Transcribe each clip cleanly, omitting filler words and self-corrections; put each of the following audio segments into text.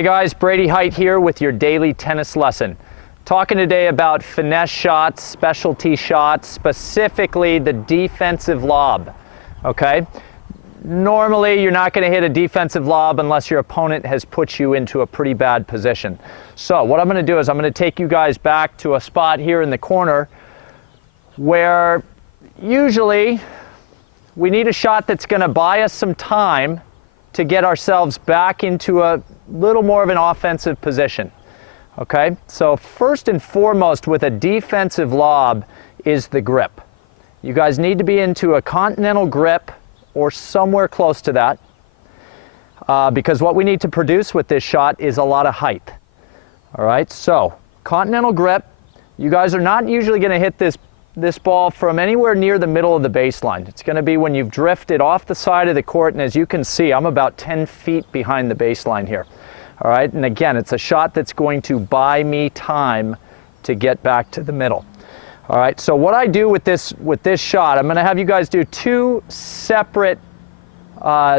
Hey guys, Brady Height here with your daily tennis lesson. Talking today about finesse shots, specialty shots, specifically the defensive lob, okay? Normally, you're not going to hit a defensive lob unless your opponent has put you into a pretty bad position. So what I'm going to do is I'm going to take you guys back to a spot here in the corner where usually we need a shot that's going to buy us some time to get ourselves back into a little more of an offensive position. Okay, so first and foremost with a defensive lob is the grip. You guys need to be into a continental grip or somewhere close to that because what we need to produce with this shot is a lot of height. All right, so continental grip. You guys are not usually going to hit this ball from anywhere near the middle of the baseline. It's going to be when you've drifted off the side of the court, and as you can see, I'm about 10 feet behind the baseline here. All right, and again, it's a shot that's going to buy me time to get back to the middle. All right, so what I do with this shot, I'm going to have you guys do two separate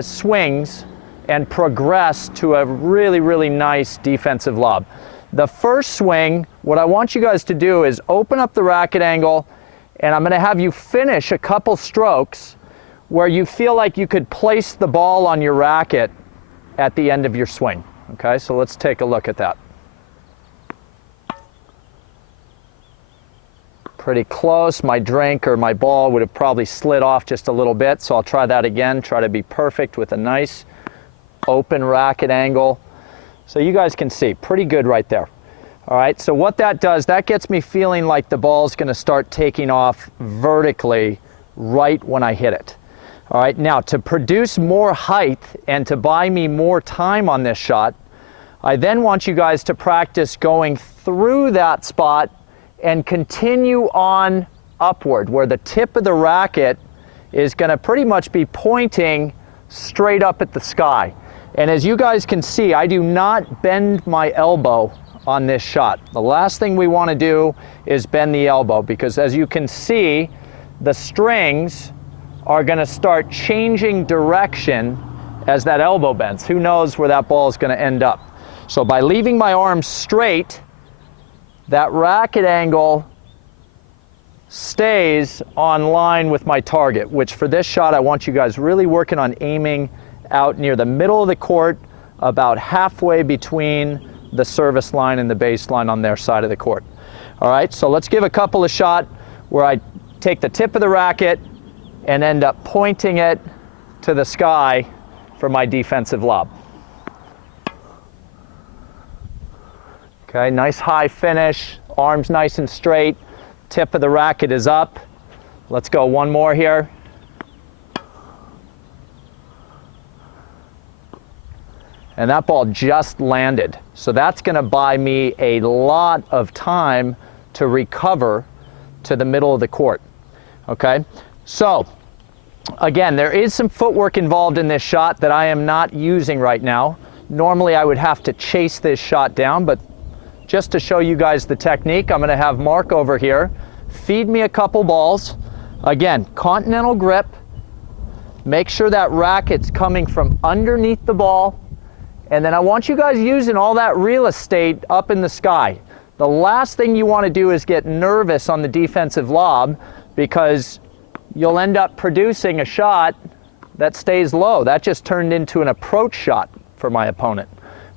swings and progress to a really, really nice defensive lob. The first swing, what I want you guys to do is open up the racket angle, and I'm going to have you finish a couple strokes where you feel like you could place the ball on your racket at the end of your swing. Okay, so let's take a look at that. Pretty close. My drink or my ball would have probably slid off just a little bit, so I'll try that again. Try to be perfect with a nice open racket angle. So you guys can see, pretty good right there. All right, so what that does, that gets me feeling like the ball's going to start taking off vertically right when I hit it. All right, now to produce more height and to buy me more time on this shot, I then want you guys to practice going through that spot and continue on upward, where the tip of the racket is going to pretty much be pointing straight up at the sky. And as you guys can see, I do not bend my elbow on this shot. The last thing we want to do is bend the elbow, because as you can see, the strings are going to start changing direction as that elbow bends. Who knows where that ball is going to end up? So by leaving my arms straight, that racket angle stays on line with my target, which for this shot I want you guys really working on aiming out near the middle of the court, about halfway between the service line and the baseline on their side of the court. All right, so let's give a couple of shots where I take the tip of the racket and end up pointing it to the sky for my defensive lob. Okay, nice high finish, arms nice and straight, tip of the racket is up. Let's go one more here. And that ball just landed. So that's going to buy me a lot of time to recover to the middle of the court. Okay, so again, there is some footwork involved in this shot that I am not using right now. Normally I would have to chase this shot down, but just to show you guys the technique, I'm going to have Mark over here feed me a couple balls. Again, continental grip. Make sure that racket's coming from underneath the ball. And then I want you guys using all that real estate up in the sky. The last thing you want to do is get nervous on the defensive lob, because you'll end up producing a shot that stays low. That just turned into an approach shot for my opponent.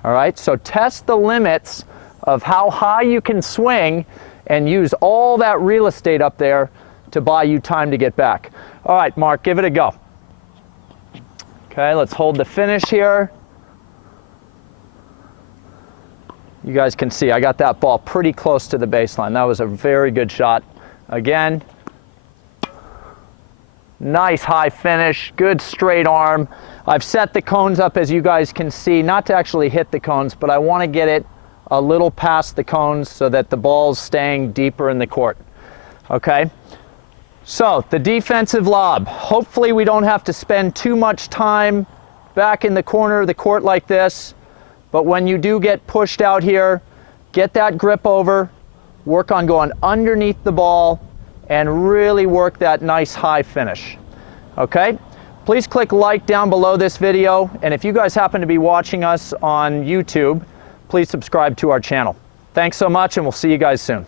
All right, so test the limits of how high you can swing and use all that real estate up there to buy you time to get back. All right, Mark, give it a go. Okay, let's hold the finish here. You guys can see I got that ball pretty close to the baseline. That was a very good shot. Again, nice high finish, good straight arm. I've set the cones up, as you guys can see, not to actually hit the cones, but I want to get it a little past the cones so that the ball's staying deeper in the court. Okay, so the defensive lob. Hopefully we don't have to spend too much time back in the corner of the court like this, but when you do get pushed out here, get that grip over, work on going underneath the ball, and really work that nice high finish. Okay, please click like down below this video, and if you guys happen to be watching us on YouTube, please subscribe to our channel. Thanks so much, and we'll see you guys soon.